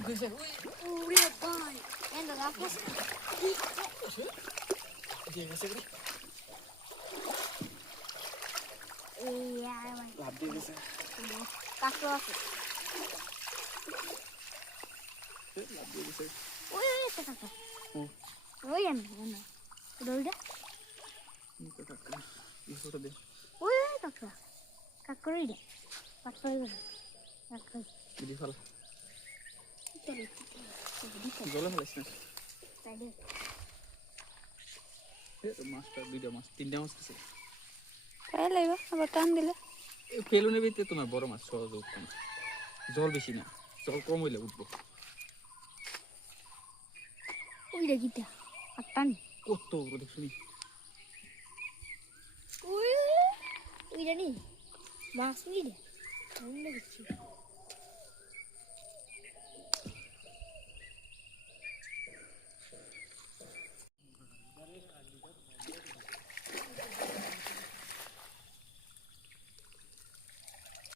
গেছে ওরে ভাই এন্ড লাফাস দিয়ে গেছে রে এই আর ভাই লাভ দিয়ে গেছে কাকু আছে লাভ দিয়ে গেছে ওই কাকা ওই না দৌড়া নিতে কাকা এই ফটো দে ওই কাকা কাকুরি দে কাকুরি কাকুরি দিদি ফল তেরে জলে ফেলাইছ না তাইলে মাছটা দুইটা মাছ তিনটা মাছ আছে তাই লাগবে আবার টান দিলে ফেলুনের ভিতরে তোমার বড় মাছ সহজে উঠবে না জল বেশি না জল কম হইলে উঠবো ওই দেখিটা আর টান কত দেখ শুনি ওই ওই জানি মাছ নিয়ে দে অন্য কিছু